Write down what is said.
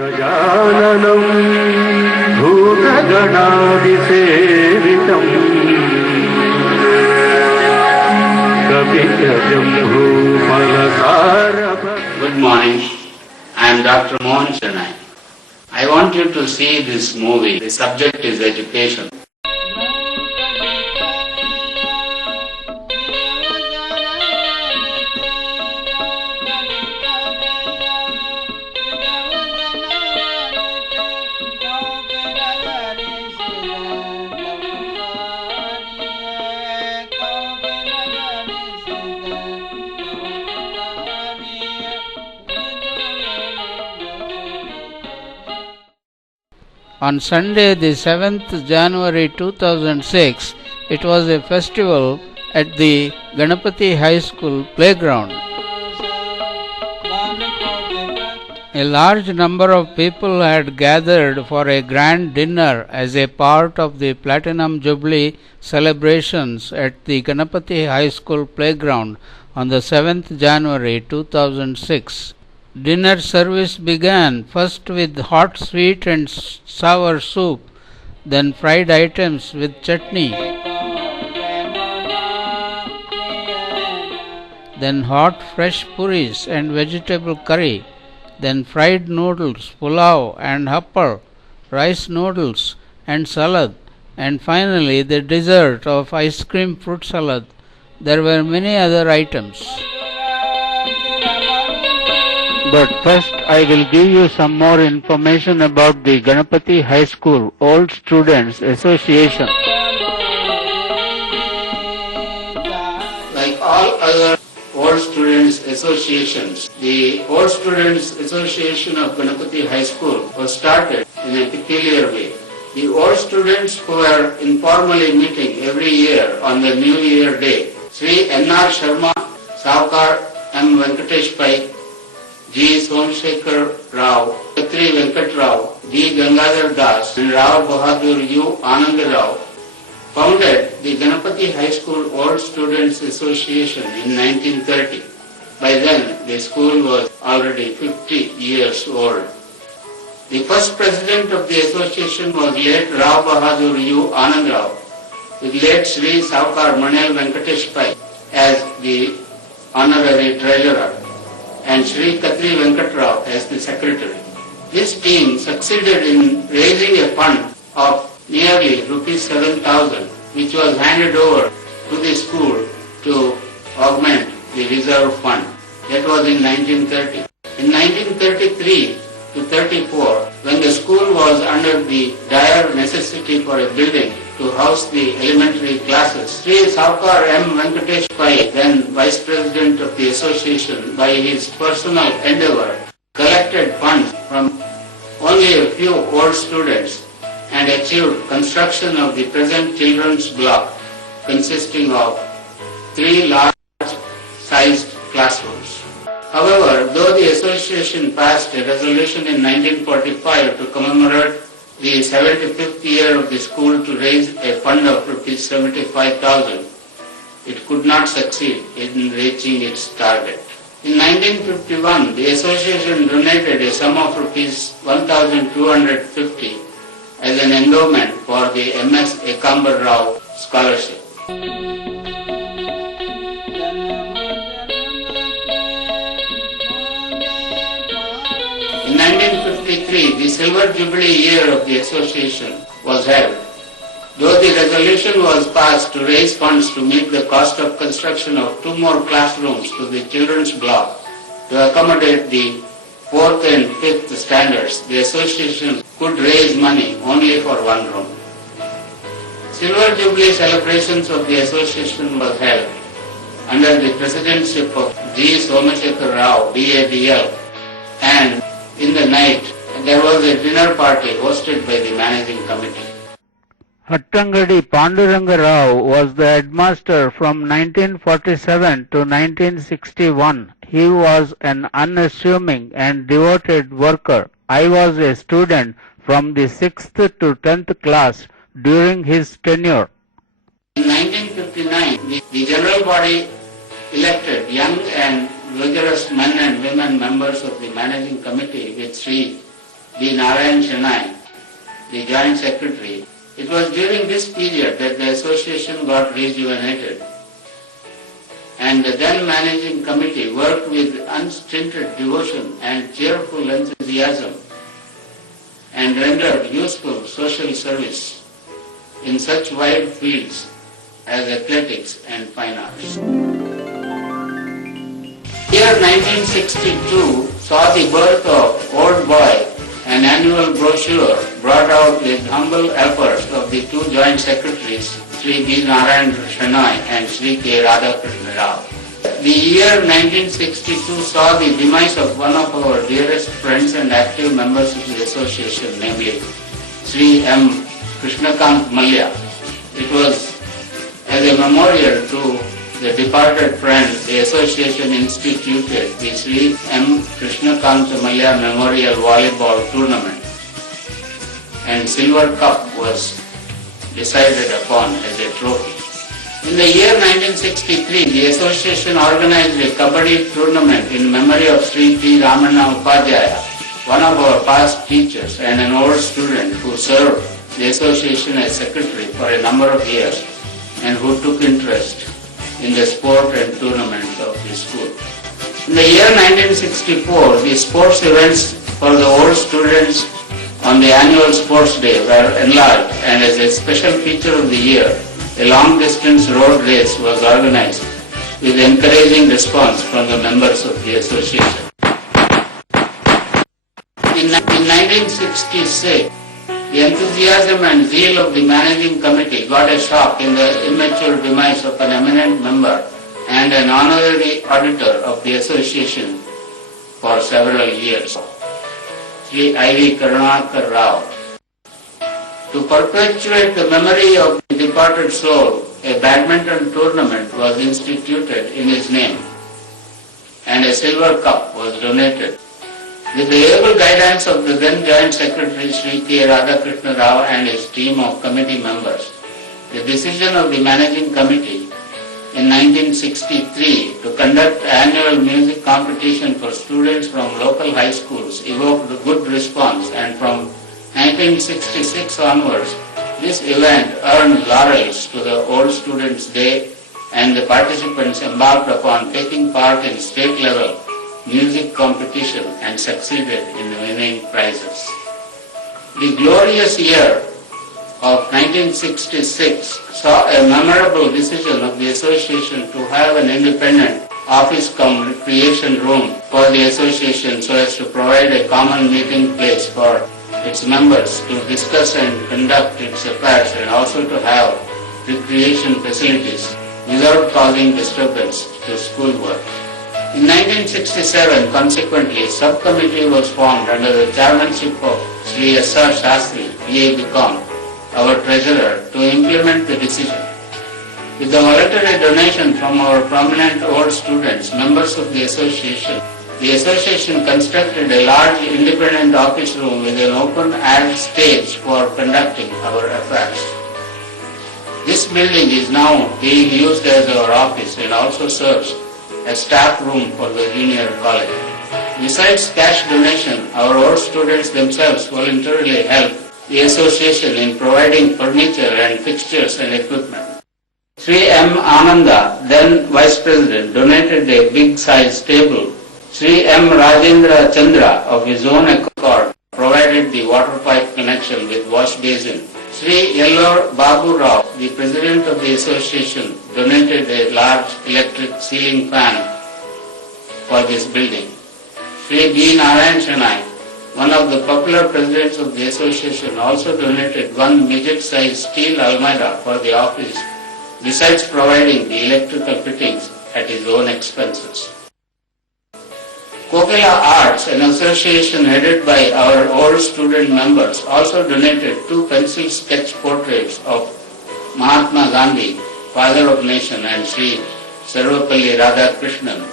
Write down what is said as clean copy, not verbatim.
गजाननं भूतगणादिसेवितम् Good morning, I am Dr. Mohan Chennai. I want you to see this movie. The subject is education. On Sunday, the 7th January 2006, it was a festival at the Ganapati High School playground. A large number of people had gathered for a grand dinner as a part of the Platinum Jubilee celebrations at the Ganapati High School playground on the 7th January 2006. Dinner service began first with hot sweet and sour soup, then fried items with chutney, then hot fresh puris and vegetable curry, then fried noodles, pulao and happar, rice noodles and salad, and finally the dessert of ice cream fruit salad. There were many other items. But first I will give you some more information about the Ganapati High School Old Students Association. Like all other Old Students Associations, the Old Students Association of Ganapati High School was started in a peculiar way. The old students who were informally meeting every year on the New Year Day, Sri N.R. Sharma, Saukar M. Venkatesh Pai, G. Somsekhar Rao, Khatri Venkat Rao, D. Gangadhar Das, and Rao Bahadur U. Anand Rao founded the Ganapati High School Old Students Association in 1930. By then, the school was already 50 years old. The first president of the association was late Rao Bahadur U. Anand Rao, with late Sri Saukar Manel Venkatesh Pai as the honorary treasurer, and Sri Khatri Venkat Rao as the secretary. This team succeeded in raising a fund of nearly rupees 7,000, which was handed over to the school to augment the reserve fund. That was in 1930. In 1933 to 34, when the school was under the dire necessity for a building to house the elementary classes, Sri Saukar M. Venkatesh Pai, then Vice President of the association, by his personal endeavor, collected funds from only a few old students and achieved construction of the present children's block, consisting of 3 large-sized classrooms. However, though the association passed a resolution in 1945 to commemorate the 75th year of the school to raise a fund of rupees 75,000, it could not succeed in reaching its target. In 1951, the association donated a sum of rupees 1,250 as an endowment for the M.S. Ekambar Rao scholarship. In 1953, the Silver Jubilee year of the association was held. Though the resolution was passed to raise funds to meet the cost of construction of 2 more classrooms to the children's block to accommodate the 4th and 5th standards, the association could raise money only for 1 room. Silver Jubilee celebrations of the association was held under the presidency of G. Somsekhar Rao, BABL, and in the night there was a dinner party hosted by the managing committee. Hattangadi Panduranga Rao was the headmaster from 1947 to 1961. He was an unassuming and devoted worker. I was a student from the 6th to 10th class during his tenure. In 1959, the general body elected young and vigorous men and women members of the managing committee with Sri B. Narayan Shenoy, the Joint Secretary. It was during this period that the association got rejuvenated, and the then managing committee worked with unstinted devotion and cheerful enthusiasm and rendered useful social service in such wide fields as athletics and fine arts. Year 1962 saw the birth of Old Boy, an annual brochure brought out with humble efforts of the two joint secretaries, Sri B. Narayan Shenoy and Sri K. Radhakrishna Rao. The year 1962 saw the demise of one of our dearest friends and active members of the association, namely Sri M. Krishnakant Malya. It was as a memorial to the departed friend, the association instituted the Sri M. Krishnakant Malya Memorial Volleyball Tournament, and Silver Cup was decided upon as a trophy. In the year 1963, the association organized a Kabaddi tournament in memory of Sri P. Ramana Upadhyaya, one of our past teachers and an old student who served the association as secretary for a number of years and who took interest in the sport and tournaments of the school. In the year 1964, the sports events for the old students on the annual sports day were enlarged, and as a special feature of the year, a long-distance road race was organized with encouraging response from the members of the association. In 1966, the enthusiasm and zeal of the managing committee got a shock in the immature demise of an eminent member and an honorary auditor of the association for several years, Sri I.V. Karunakar Rao. To perpetuate the memory of the departed soul, a badminton tournament was instituted in his name, and a silver cup was donated. With the able guidance of the then Joint Secretary Sri K. Radhakrishna Rao and his team of committee members, the decision of the Managing Committee in 1963 to conduct annual music competition for students from local high schools evoked a good response, and from 1966 onwards, this event earned laurels to the Old Students' Day, and the participants embarked upon taking part in state-level music competition and succeeded in winning prizes. The glorious year of 1966 saw a memorable decision of the association to have an independent office-cum recreation room for the association so as to provide a common meeting place for its members to discuss and conduct its affairs, and also to have recreation facilities without causing disturbance to schoolwork. In 1967, consequently, a subcommittee was formed under the chairmanship of Sri S.R. Shastri, B.A. BCom, our treasurer, to implement the decision. With the voluntary donation from our prominent old students, members of the association constructed a large independent office room with an open-air stage for conducting our affairs. This building is now being used as our office and also serves as staff room for the junior college. Besides cash donation, our old students themselves voluntarily help the association in providing furniture and fixtures and equipment. Sri M. Ananda, then Vice President, donated a big-sized table. Sri M. Rajendra Chandra, of his own accord, provided the water pipe connection with wash basin. Sri Yellore Babu Rao, the President of the association, donated a large electric ceiling fan for this building. Sri B. Narayan Shenoy, one of the popular presidents of the association, also donated one midget-sized steel almirah for the office, besides providing the electrical fittings at his own expenses. Kokila Arts, an association headed by our old student members, also donated 2 pencil sketch portraits of Mahatma Gandhi, Father of Nation, and Sri Sarvapalli Radhakrishnan